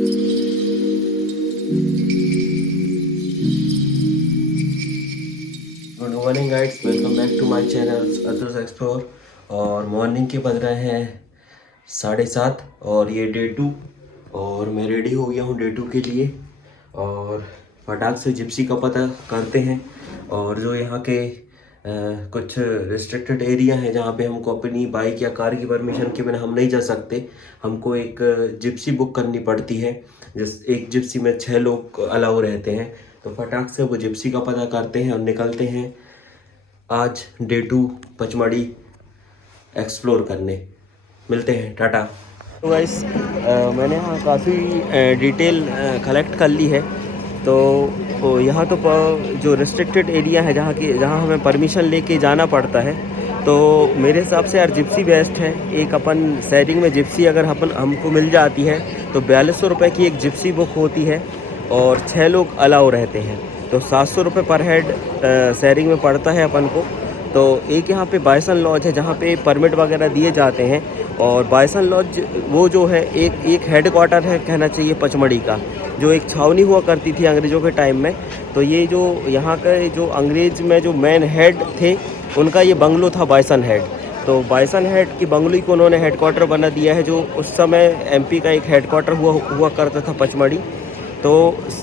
Good morning guides, welcome back to my channel अतुस explore. और morning के बज रहे हैं 7:30 और ये डे 2 और मैं रेडी हो गया हूँ डे 2 के लिए। और फटाक से जिप्सी का पता करते हैं और जो यहाँ के कुछ रिस्ट्रिक्टेड एरिया हैं जहाँ पे हमको अपनी बाइक या कार की परमिशन के बिना हम नहीं जा सकते। हमको एक जिप्सी बुक करनी पड़ती है, जिस एक जिप्सी में 6 लोग अलाउ रहते हैं। तो फटाक से वो जिप्सी का पता करते हैं और निकलते हैं आज डे 2 पचमढ़ी एक्सप्लोर करने। मिलते हैं, टाटा। तो गाइस मैंने यहाँ काफ़ी डिटेल कलेक्ट कर ली है। तो यहाँ तो जो रिस्ट्रिक्टेड एरिया है जहाँ हमें परमिशन लेके जाना पड़ता है, तो मेरे हिसाब से यार जिप्सी बेस्ट है। एक अपन शेयरिंग में जिप्सी अगर हमको मिल जाती है तो 4200 रुपये की एक जिप्सी बुक होती है और 6 लोग अलाउ रहते हैं, तो 700 रुपये पर हेड शेयरिंग में पड़ता है अपन को। तो एक यहाँ पे बाइसन लॉज है जहाँ पे परमिट वगैरह दिए जाते हैं। और बाइसन लॉज वो जो है एक हेड क्वार्टर है कहना चाहिए पचमढ़ी का, जो एक छावनी हुआ करती थी अंग्रेज़ों के टाइम में। तो ये जो यहाँ के जो अंग्रेज़ में जो मेन हेड थे उनका ये बंगलो था बाइसन हेड। तो बाइसन हेड की बंगलो को उन्होंने हेड क्वार्टर बना दिया है, जो उस समय एमपी का एक हेड क्वार्टर हुआ करता था पचमढ़ी। तो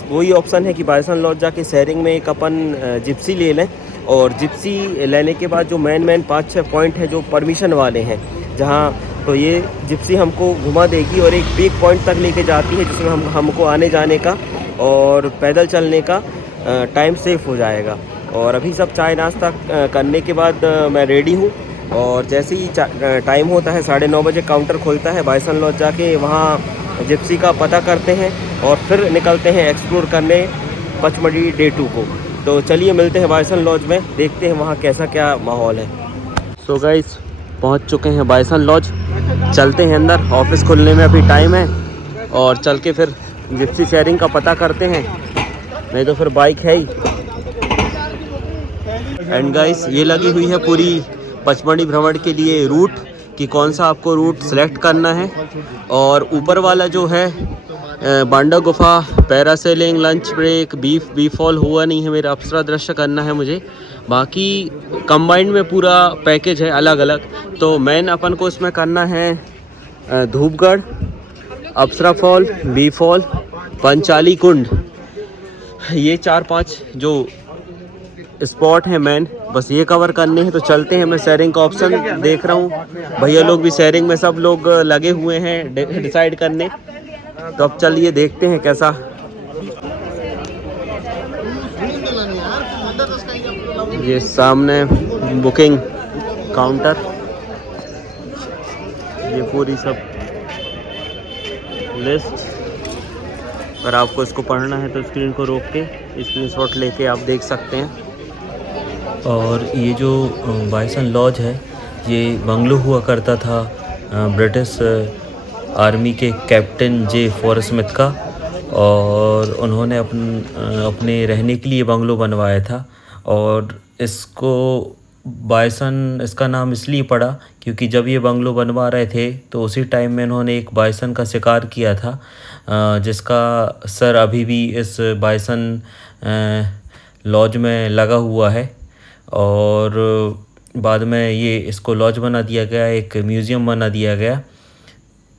वही ऑप्शन है कि बाइसन लॉज जाके शेयरिंग में एक अपन जिप्सी ले लें। और जिप्सी लेने के बाद जो मेन 5-6 पॉइंट हैं जो परमिशन वाले हैं जहाँ, तो ये जिप्सी हमको घुमा देगी और एक पीक पॉइंट तक लेके जाती है, जिसमें हमको आने जाने का और पैदल चलने का टाइम सेफ हो जाएगा। और अभी सब चाय नाश्ता करने के बाद मैं रेडी हूँ और जैसे ही टाइम होता है 9:30 बजे काउंटर खुलता है, बाइसन लॉज जाके वहाँ जिप्सी का पता करते हैं और फिर निकलते हैं एक्सप्लोर करने पचमढ़ी डे 2 को। तो चलिए मिलते हैं बाइसन लॉज में, देखते हैं वहाँ कैसा क्या माहौल है। सो गाइस पहुँच चुके हैं बाइसन लॉज, चलते हैं अंदर। ऑफिस खुलने में अभी टाइम है और चल के फिर जिप्सी शेयरिंग का पता करते हैं, नहीं तो फिर बाइक है ही। एंड गाइस ये लगी हुई है पूरी पचमढ़ी भ्रमण के लिए रूट कि कौन सा आपको रूट सेलेक्ट करना है। और ऊपर वाला जो है बांडा गुफा, parasailing, lunch break, bee fall हुआ नहीं है मेरा, अप्सरा दृश्य करना है मुझे। बाकी कंबाइंड में पूरा पैकेज है अलग अलग। तो मेन अपन को इसमें करना है धूपगढ़, अप्सरा फॉल, बी फॉल, पंचाली कुंड, ये 4-5 जो स्पॉट है मेन, बस ये कवर करने हैं। तो चलते हैं, मैं शेयरिंग का ऑप्शन देख रहा हूँ, भैया लोग भी शेयरिंग में सब लोग लगे हुए हैं डिसाइड करने। तो अब चलिए देखते हैं कैसा। ये सामने बुकिंग काउंटर, ये पूरी सब लिस्ट। अगर आपको इसको पढ़ना है तो स्क्रीन को रोक के स्क्रीनशॉट लेके आप देख सकते हैं। और ये जो बाइसन लॉज है ये बंगलो हुआ करता था ब्रिटिश आर्मी के कैप्टन जे फॉरेस्ट स्मिथ का, और उन्होंने अपने रहने के लिए बंगलो बनवाया था। और इसको बाइसन इसका नाम इसलिए पड़ा क्योंकि जब ये बंगलो बनवा रहे थे तो उसी टाइम में इन्होंने एक बाइसन का शिकार किया था, जिसका सर अभी भी इस बाइसन लॉज में लगा हुआ है। और बाद में ये इसको लॉज बना दिया गया, एक म्यूज़ियम बना दिया गया।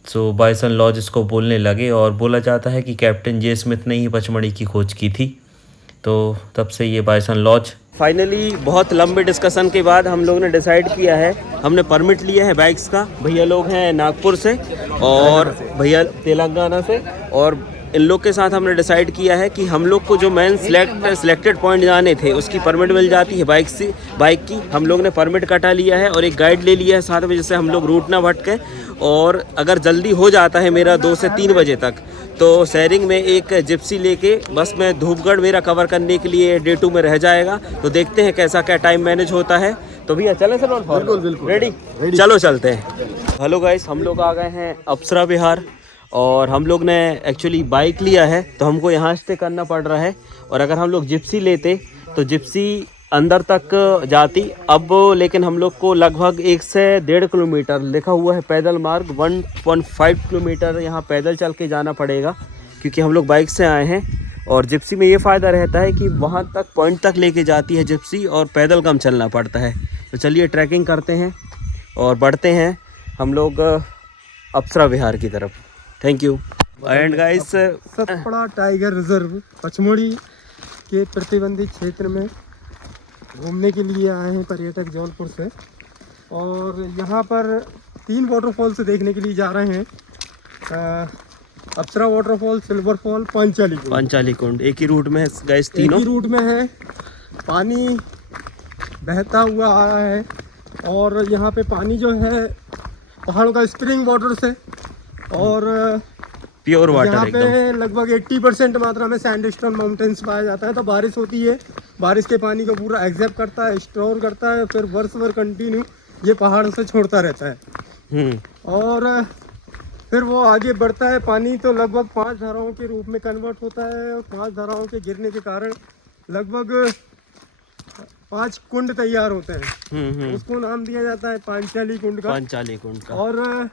सो बाइसन लॉज इसको बोलने लगे और बोला जाता है कि कैप्टन जे स्मिथ ने ही पचमढ़ी की खोज की थी। तो तब से ये बाइसन लॉज। फाइनली बहुत लंबे डिस्कशन के बाद हम लोग ने डिसाइड किया है, हमने परमिट लिया है बाइक्स का। भैया लोग हैं नागपुर से और भैया तेलंगाना से, और इन लोग के साथ हमने डिसाइड किया है कि हम लोग को जो मेन सिलेक्टेड पॉइंट जाने थे उसकी परमिट मिल जाती है बाइक की। हम लोग ने परमिट कटा लिया है और एक गाइड ले लिया है साथ में, जिससे हम लोग रूट ना भटके। और अगर जल्दी हो जाता है मेरा 2 से 3 बजे तक, तो शेयरिंग में एक जिप्सी लेके बस मैं धूपगढ़ मेरा कवर करने के लिए डे 2 में रह जाएगा। तो देखते हैं कैसा क्या टाइम मैनेज होता है। तो भैया चलें सर? बिल्कुल रेडी, चलो चलते हैं। हेलो गाइस, हम लोग आ गए हैं अप्सरा विहार और हम लोग ने एक्चुअली बाइक लिया है तो हमको यहाँ स्टे करना पड़ रहा है। और अगर हम लोग जिप्सी लेते तो जिप्सी अंदर तक जाती अब, लेकिन हम लोग को लगभग 1 से 1.5 किलोमीटर लिखा हुआ है पैदल मार्ग, 1.5 किलोमीटर यहाँ पैदल चल के जाना पड़ेगा। क्योंकि हम लोग बाइक से आए हैं। और जिप्सी में ये फ़ायदा रहता है कि वहाँ तक पॉइंट तक लेके जाती है जिप्सी और पैदल कम चलना पड़ता है। तो चलिए ट्रैकिंग करते हैं और बढ़ते हैं हम लोग अप्सरा विहार की तरफ। Thank you. And guys, Satpura tiger reserve Pachmarhi के प्रतिबंधित क्षेत्र में घूमने के लिए आए हैं पर्यटक जौनपुर से। और यहाँ पर 3 वाटरफॉल्स देखने के लिए जा रहे हैं। अप्सरा वाटरफॉल, सिल्वर फॉल, पांचाली कुंड एक ही रूट में है गाइस, तीनों एक ही रूट में है। पानी बहता हुआ आ रहा है और यहाँ पे पानी जो है पहाड़ों का स्प्रिंग वाटर से, और प्योर वाटर यहाँ एकदम। पे लगभग 80% मात्रा में सैंडस्टोन माउंटेन्स पाया जाता है। तो बारिश होती है, बारिश के पानी को पूरा एग्जैप्ट करता है, स्टोर करता है, फिर वर्ष भर कंटिन्यू ये पहाड़ से छोड़ता रहता है। और फिर वो आगे बढ़ता है। पानी तो लगभग 5 धाराओं के रूप में कन्वर्ट होता है और 5 धाराओं के गिरने के कारण लगभग 5 कुंड तैयार होते हैं। उसको नाम दिया जाता है पांचाली कुंड का। और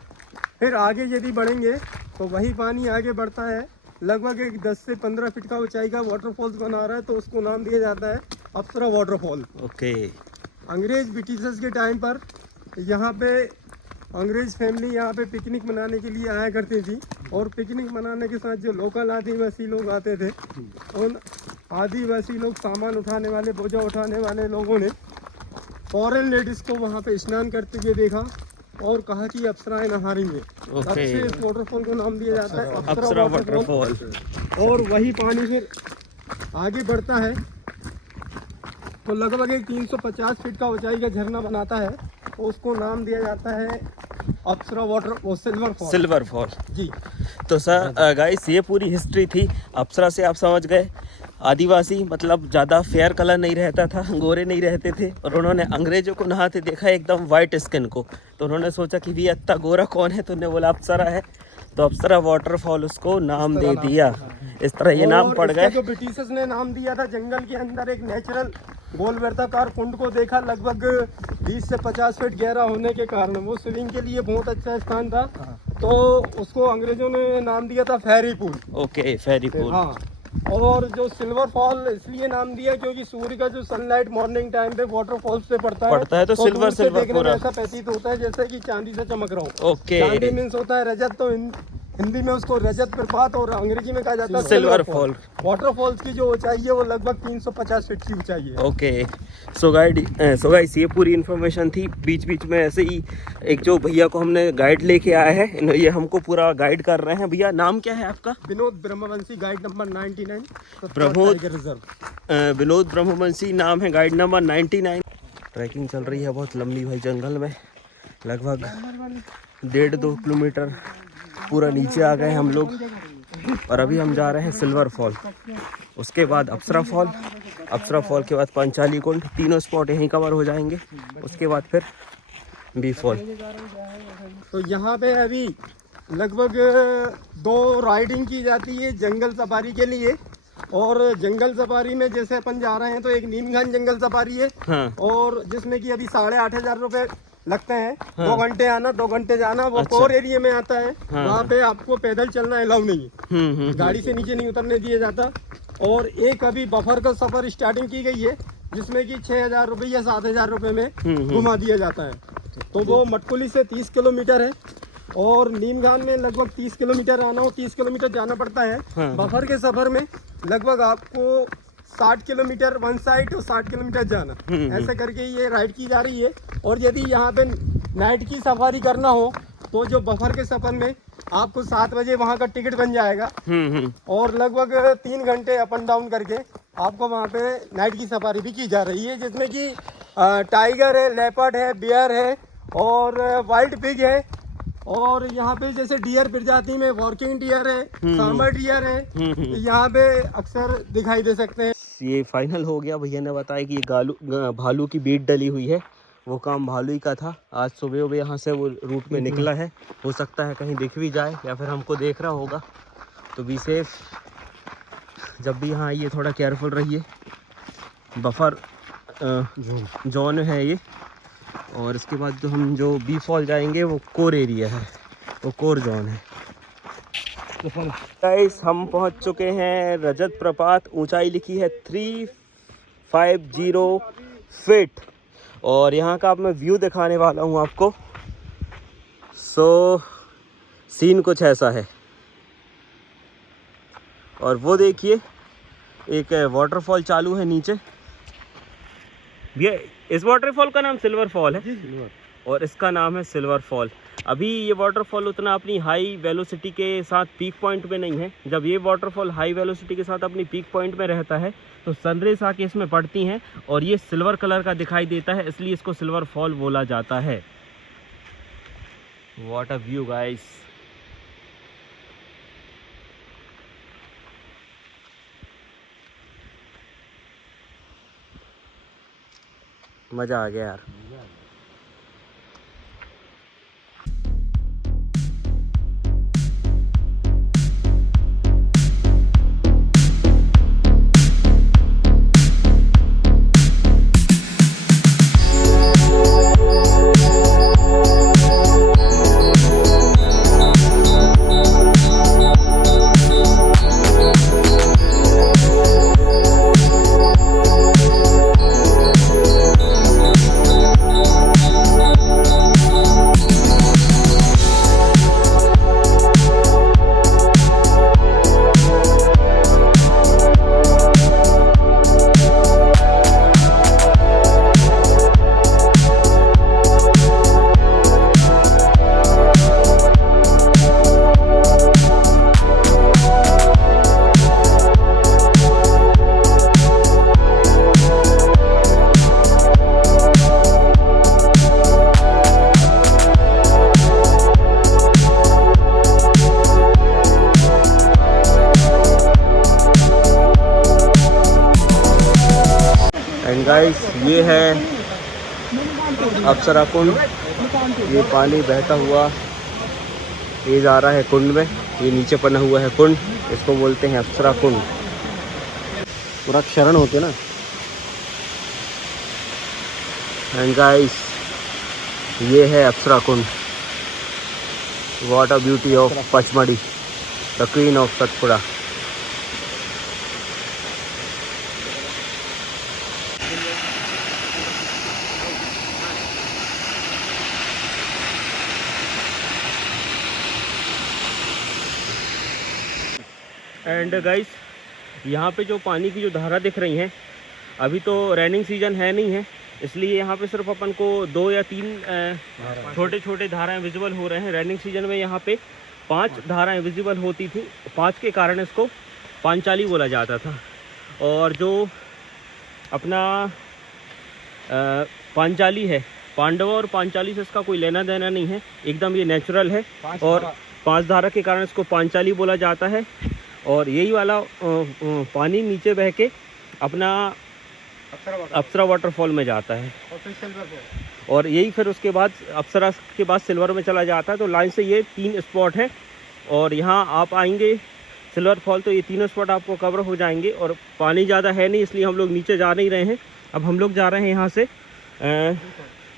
फिर आगे यदि बढ़ेंगे तो वही पानी आगे बढ़ता है, लगभग एक 10 से 15 फीट का ऊंचाई का वाटरफॉल्स बना रहा है, तो उसको नाम दिया जाता है अप्सरा वाटरफॉल। ओके। अंग्रेज ब्रिटिशर्स के टाइम पर यहाँ पे अंग्रेज फैमिली यहाँ पे पिकनिक मनाने के लिए आया करती थी। और पिकनिक मनाने के साथ जो लोकल आदिवासी लोग आते थे, उन आदिवासी लोग, सामान उठाने वाले, बोझा उठाने वाले लोगों ने फॉरेन लेडीज को वहाँ पे स्नान करते हुए देखा और कहा कि अप्सराएं नहा रही हैं। तब से इस वाटरफॉल को नाम दिया जाता है अप्सरा वाटरफॉल। और वही पानी फिर आगे बढ़ता है तो लगभग एक 350 फीट का ऊंचाई का झरना बनाता है, तो उसको नाम दिया जाता है अप्सरा वाटर सिल्वर फॉल जी। तो सर गाइस, ये पूरी हिस्ट्री थी अप्सरा से। आप समझ गए, आदिवासी मतलब ज़्यादा फेयर कलर नहीं रहता था, गोरे नहीं रहते थे, और उन्होंने अंग्रेज़ों को नहाते देखा एकदम वाइट स्किन को, तो उन्होंने सोचा कि भी इतना गोरा कौन है, तो उन्होंने बोला अप्सरा है, तो अप्सरा वाटरफॉल उसको नाम दे दिया। इस तरह ये नाम पड़ गए। जो ब्रिटिशर्स ने नाम दिया था, जंगल के अंदर एक नेचुरल गोल वर्ताकार कुंड को देखा, लगभग 20 से 50 फीट गहरा होने के कारण वो स्विमिंग के लिए बहुत अच्छा स्थान था, तो उसको अंग्रेजों ने नाम दिया था फेरी पूल। ओके, फेरी पूल। हाँ। और जो सिल्वर फॉल इसलिए नाम दिया क्योंकि सूर्य का जो सनलाइट मॉर्निंग टाइम पे वाटरफॉल से पड़ता है तो सिल्वर देखने में ऐसा प्रतीत होता है जैसे कि चांदी से चमक रहा हो। ओके। चांदी मीन्स होता है रजत, तो हिंदी में उसको रजत प्रपात और अंग्रेजी में कहा जाता है सिल्वर फॉल। वाटरफॉल्स की जो ऊंचाई है वो लगभग 350 फीट की ऊंचाई है। ओके। सो गाइस, ये पूरी इन्फॉर्मेशन थी। बीच बीच में ऐसे ही एक जो भैया को हमने गाइड लेके आया है, ये हमको पूरा गाइड कर रहे हैं। भैया नाम क्या है आपका? विनोद ब्रह्मवंशी, गाइड नंबर 99 विनोद ब्रह्मवंशी नाम है, गाइड नंबर 99। ट्रैकिंग चल रही है बहुत लंबी भाई, जंगल में लगभग 1.5-2 किलोमीटर पूरा नीचे आ गए हम लोग। और अभी हम जा रहे हैं सिल्वर फॉल, उसके बाद अप्सरा फॉल के बाद पांचाली कुंड, तीनों स्पॉट यहीं कवर हो जाएंगे। उसके बाद फिर बी फॉल। तो यहाँ पे अभी लगभग 2 राइडिंग की जाती है जंगल सफारी के लिए। और जंगल सफारी में जैसे अपन जा रहे हैं तो एक नीमघान जंगल सफारी है। हाँ। और जिसमें कि अभी 8,500 रुपये लगते हैं। हाँ। 2 घंटे आना 2 घंटे जाना। वो कोर एरिया में आता है। हाँ। वहाँ पे आपको पैदल चलना अलाउ नहीं है। गाड़ी से नीचे नहीं उतरने दिया जाता। और एक अभी बफर का सफर स्टार्टिंग की गई है जिसमें कि 6,000 रुपये या 7,000 रुपये में घुमा दिया जाता है। तो वो मटकुली से 30 किलोमीटर है और नीमघान में लगभग 30 किलोमीटर आना हो, 30 किलोमीटर जाना पड़ता है। हाँ। बफर के सफर में लगभग आपको 60 किलोमीटर वन साइड और 60 किलोमीटर जाना, ऐसे करके ये राइड की जा रही है। और यदि यहाँ पे नाइट की सफारी करना हो तो जो बफर के सफर में आपको 7 बजे वहाँ का टिकट बन जाएगा। और लगभग 3 घंटे अप एंड डाउन करके आपको वहाँ पे नाइट की सफारी भी की जा रही है, जिसमें कि टाइगर है, लेपर्ड है, बियर है और वाइल्ड पिग है। और यहाँ पे जैसे डियर प्रजाति में वर्किंग डियर है, सामर डियर है, यहाँ पे अक्सर दिखाई दे सकते हैं। ये फाइनल हो गया। भैया ने बताया कि ये भालू की बीट डली हुई है, वो काम भालू ही का था। आज सुबह यहाँ से वो रूट में निकला है, हो सकता है कहीं दिख भी जाए या फिर हमको देख रहा होगा। तो बी सेफ, जब भी यहाँ आइए थोड़ा केयरफुल रहिए। बफर जोन है ये। और इसके बाद जो हम बी फॉल जाएंगे वो कोर एरिया है, वो कोर जोन है। गाइस हम पहुंच चुके हैं रजत प्रपात। ऊंचाई लिखी है 350 फीट और यहाँ का अब मैं व्यू दिखाने वाला हूँ आपको। सीन कुछ ऐसा है और वो देखिए एक वाटरफॉल चालू है नीचे। ये इस वाटरफॉल का नाम सिल्वर फॉल है और इसका नाम है सिल्वर फॉल। अभी ये वाटरफॉल उतना अपनी हाई वेलोसिटी के साथ पीक पॉइंट पे नहीं है। जब ये वाटरफॉल हाई वेलोसिटी के साथ अपनी पीक पॉइंट में रहता है तो सनरेज आके इसमें पड़ती हैं और ये सिल्वर कलर का दिखाई देता है, इसलिए इसको सिल्वर फॉल बोला जाता है। What a view guys. मज़ा आ गया यार। गाइस ये है अप्सरा कुंड। ये पानी बहता हुआ ये जा रहा है कुंड में। ये नीचे बना हुआ है कुंड, इसको बोलते हैं अप्सरा कुंड। पूरा क्षरण होते ना। एंड गाइस ये है Apsara Kund. What a beauty of Pachmarhi, the queen of Satpura. And guys यहाँ पे जो पानी की जो धारा दिख रही हैं, अभी तो रेनिंग सीजन है नहीं है, इसलिए यहाँ पे सिर्फ अपन को 2 या 3 छोटे छोटे धाराएं विजिबल हो रहे हैं। रेनिंग सीजन में यहाँ पे 5 धाराएं विजिबल होती थी। 5 के कारण इसको पांचाली बोला जाता था। और जो अपना पांचाली है, पांडव और पांचाली से इसका कोई लेना देना नहीं है, एकदम ये नेचुरल है। और 5 धारा के कारण इसको पांचाली बोला जाता है। और यही वाला पानी नीचे बह के अपना अप्सरा वाटरफॉल में जाता है और यही फिर उसके बाद अप्सरा के बाद सिल्वर में चला जाता है। तो लाइन से ये 3 स्पॉट हैं और यहाँ आप आएंगे सिल्वर फॉल तो ये तीनों स्पॉट आपको कवर हो जाएंगे। और पानी ज़्यादा है नहीं, इसलिए हम लोग नीचे जा नहीं रहे हैं। अब हम लोग जा रहे हैं यहाँ से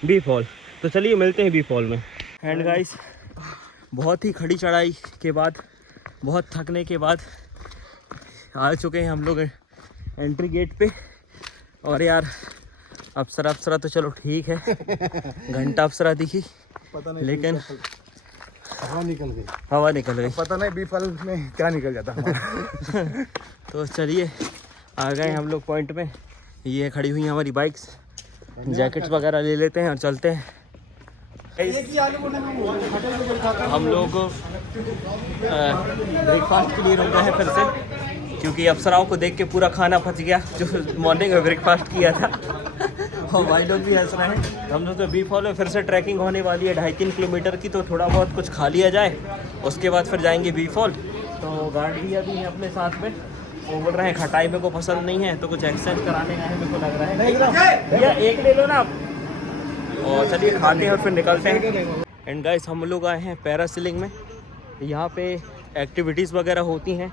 बी फॉल। तो चलिए मिलते हैं बी फॉल में। एंड गाइस बहुत ही खड़ी चढ़ाई के बाद, बहुत थकने के बाद आ चुके हैं हम लोग एंट्री गेट पे। और यार अप्सरा तो चलो ठीक है, घंटा अप्सरा दिखी, पता नहीं लेकिन हवा निकल गई, पता नहीं बी फॉल में क्या निकल जाता तो चलिए आ गए हम लोग पॉइंट में। ये खड़ी हुई हैं हमारी बाइक्स, जैकेट्स वगैरह ले लेते हैं और चलते हैं। हम लोग ब्रेकफास्ट के लिए रुक गए हैं फिर से, क्योंकि अप्सराओं को देख के पूरा खाना पच गया जो मॉर्निंग में ब्रेकफास्ट किया था। और भाई लोग भी हंस रहे हैं। हम लोग तो बी फॉल में फिर से ट्रैकिंग होने वाली है 2.5-3 किलोमीटर की, तो थोड़ा बहुत कुछ खा लिया जाए, उसके बाद फिर जाएंगे बी फॉल। तो गार्ड भैया भी हैं अपने साथ में, वो बोल रहे हैं खटाई मेरे को पसंद नहीं है, तो कुछ एक्सचेंज कराने आए हैं मेरे को लग रहा है। भैया एक ले लो ना आप। और चलिए खाते हैं और फिर निकलते हैं। एंड गाइस हम लोग आए हैं पैरासीलिंग में। यहाँ पे एक्टिविटीज़ वगैरह होती हैं,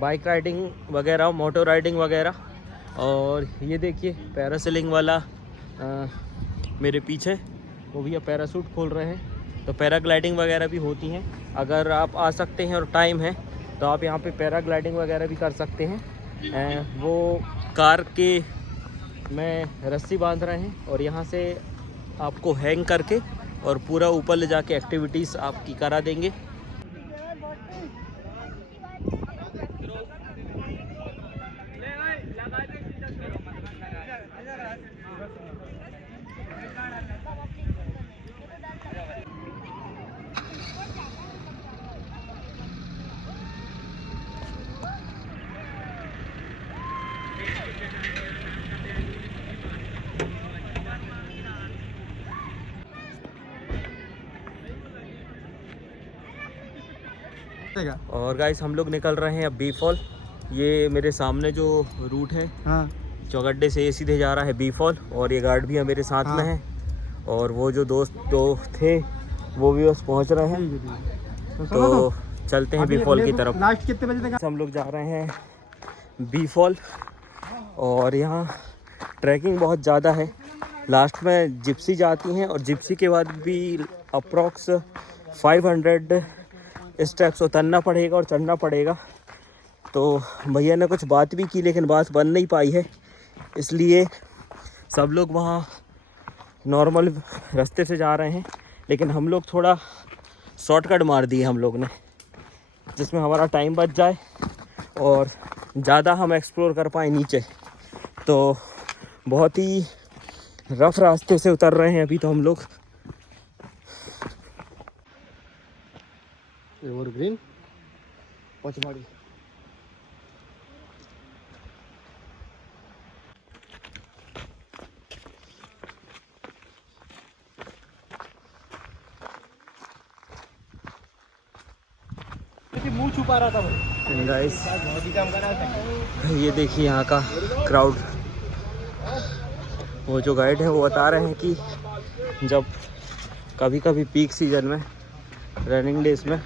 बाइक राइडिंग वगैरह, मोटर राइडिंग वगैरह। और ये देखिए पैरासीलिंग वाला मेरे पीछे, वो भैया पैराशूट खोल रहे हैं। तो पैराग्लाइडिंग वगैरह भी होती हैं। अगर आप आ सकते हैं और टाइम है तो आप यहाँ पे पैराग्लाइडिंग वगैरह भी कर सकते हैं। वो कार के में रस्सी बांध रहे हैं और यहाँ से आपको हैंग करके और पूरा ऊपर ले जाके एक्टिविटीज़ आपकी करा देंगे। और गाइस हम लोग निकल रहे हैं अब बी फॉल। ये मेरे सामने जो रूट है, हाँ चौगड्डे से ये सीधे जा रहा है बी फॉल, और ये गार्ड भी है मेरे साथ में है, और वो जो दोस्त दो थे वो भी बस पहुंच रहे हैं। तो चलते हैं बी फॉल की तरफ। लास्ट कितने बजे तक हम लोग जा रहे हैं बी फॉल, और यहाँ ट्रैकिंग बहुत ज़्यादा है। लास्ट में जिप्सी जाती हैं और जिप्सी के बाद भी अप्रॉक्स 500 स्टेप्स उतरना पड़ेगा और चढ़ना पड़ेगा। तो भैया ने कुछ बात भी की लेकिन बात बन नहीं पाई है, इसलिए सब लोग वहाँ नॉर्मल रास्ते से जा रहे हैं, लेकिन हम लोग थोड़ा शॉर्टकट मार दिए हम लोग ने, जिसमें हमारा टाइम बच जाए और ज़्यादा हम एक्सप्लोर कर पाए नीचे। तो बहुत ही रफ रास्ते से उतर रहे हैं अभी तो हम लोग। एवरग्रीन पचमढ़ी। मुंह छुपा रहा था भाई। गाइस बहुत ही काम कर रहा था। ये देखिए यहाँ का क्राउड। वो जो गाइड है वो बता रहे हैं कि जब कभी कभी पीक सीजन में, रनिंग डेज में,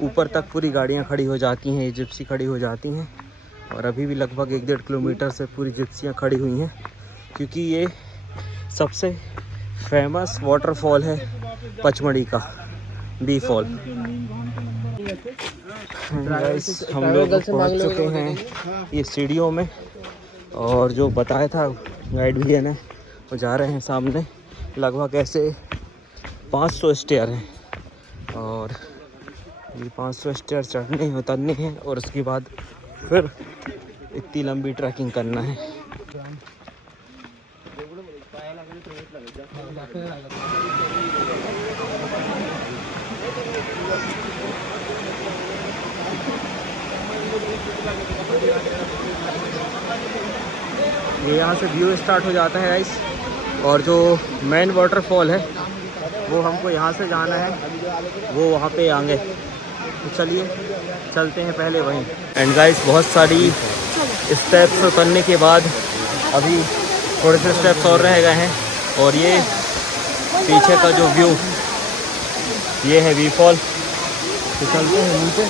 ऊपर तक पूरी गाड़ियाँ खड़ी हो जाती हैं, ये जिप्सी खड़ी हो जाती हैं। और अभी भी लगभग 1-1.5 किलोमीटर से पूरी जिप्सियाँ खड़ी हुई हैं, क्योंकि ये सबसे फेमस वाटरफॉल है पचमढ़ी का, बी फॉल। गाइस हम लोग पहुँच चुके हैं ये सीढ़ियों में, और जो बताया था गाइड भैया ने वो जा रहे हैं सामने। लगभग ऐसे 500 स्टेयर हैं, और ये 500 स्टेयर चढ़ने उतरने हैं, और उसके बाद फिर इतनी लंबी ट्रैकिंग करना है। ये यहाँ से व्यू स्टार्ट हो जाता है गाइस, और जो मेन वाटरफॉल है वो हमको यहाँ से जाना है, वो वहाँ पे आगे। तो चलिए चलते हैं पहले वहीं। एंड गाइस बहुत सारी स्टेप्स उतरने के बाद अभी थोड़े से स्टेप्स और रह गए हैं, और ये पीछे का जो व्यू ये है वी फॉल। तो चलते हैं नीचे,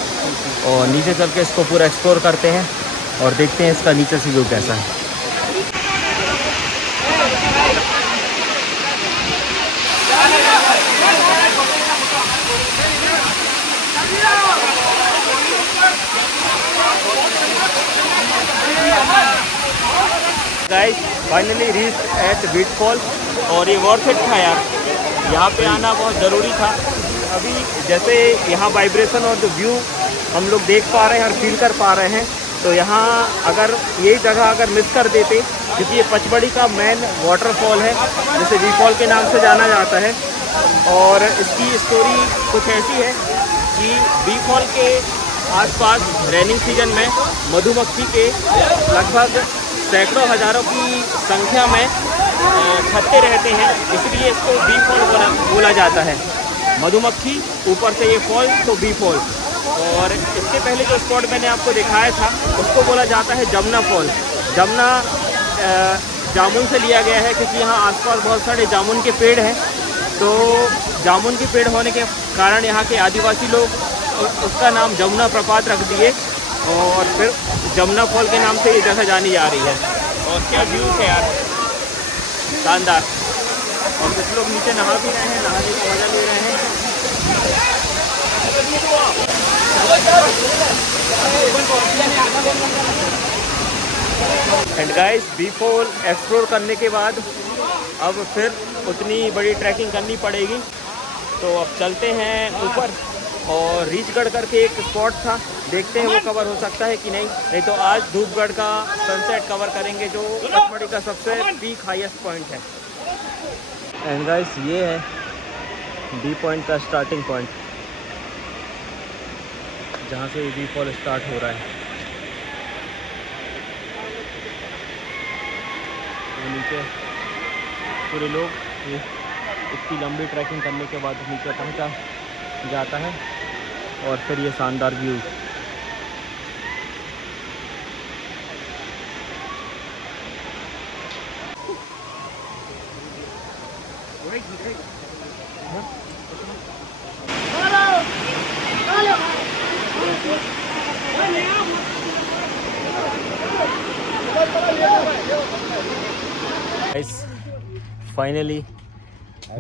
और नीचे चल के इसको पूरा एक्सप्लोर करते हैं और देखते हैं इसका नीचे से व्यू कैसा है। Guys finally reach at bee fall, और ये वर्थ इट था यार, यहाँ पे आना बहुत ज़रूरी था। अभी जैसे यहाँ वाइब्रेशन और जो व्यू हम लोग देख पा रहे हैं और फील कर पा रहे हैं, तो यहाँ अगर यही जगह अगर मिस कर देते, क्योंकि ये पचमढ़ी का मेन वाटरफॉल है जिसे वी फॉल के नाम से जाना जाता है। और इसकी स्टोरी कुछ ऐसी है कि वी फॉल के आसपास रेनिंग सीजन में मधुमक्खी के लगभग सैकड़ों हज़ारों की संख्या में छत्ते रहते हैं, इसलिए इसको बी फॉल बोला जाता है। मधुमक्खी ऊपर से ये फॉल तो बी फॉल। और इसके पहले जो स्पॉट मैंने आपको दिखाया था उसको बोला जाता है जमुना फॉल। जमुना जामुन से लिया गया है, क्योंकि यहाँ आसपास बहुत सारे जामुन के पेड़ हैं, तो जामुन के पेड़ होने के कारण यहाँ के आदिवासी लोग उसका नाम जमुना प्रपात रख दिए, और फिर जमुना फॉल के नाम से ये जगह जानी जा रही है। और क्या व्यू है यार, शानदार। और कुछ लोग नीचे नहा भी रहे हैं, नहाने का मज़ा ले रहे हैं। And guys bee fall explore करने के बाद अब फिर उतनी बड़ी ट्रैकिंग करनी पड़ेगी, तो अब चलते हैं ऊपर। और रीचगढ़ करके एक स्पॉट था, देखते हैं वो कवर हो सकता है कि नहीं तो आज धूपगढ़ का सनसेट कवर करेंगे, जो पचमढ़ी का सबसे पीक हाईएस्ट पॉइंट है। एंड गाइस ये है बी पॉइंट का स्टार्टिंग पॉइंट, जहाँ से बी फॉल स्टार्ट हो रहा है। तो नीचे पूरे लोग ये इतनी लंबी ट्रैकिंग करने के बाद नीचे पहुँचा जाता है और फिर ये शानदार व्यू। फाइनली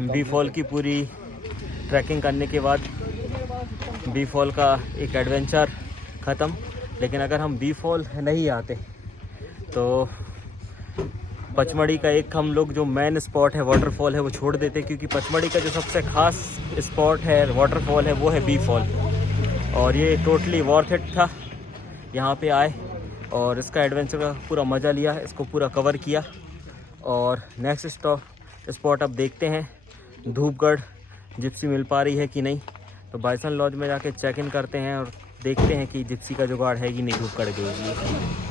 बी फॉल की पूरी ट्रैकिंग करने के बाद बी फॉल का एक एडवेंचर ख़त्म। लेकिन अगर हम बी फॉल नहीं आते तो पचमढ़ी का एक हम लोग जो मेन स्पॉट है वाटरफॉल है वो छोड़ देते, क्योंकि पचमढ़ी का जो सबसे ख़ास स्पॉट है वाटरफॉल है वो है बी फॉल। और ये टोटली वर्थ इट था, यहाँ पे आए और इसका एडवेंचर का पूरा मज़ा लिया, इसको पूरा कवर किया। और नेक्स्ट स्पॉट अब देखते हैं धूपगढ़ जिप्सी मिल पा रही है कि नहीं, तो बाइसन लॉज में जाके चेक इन करते हैं और देखते हैं कि जिप्सी का जुगाड़ है कि नहीं धूपगढ़ के लिए।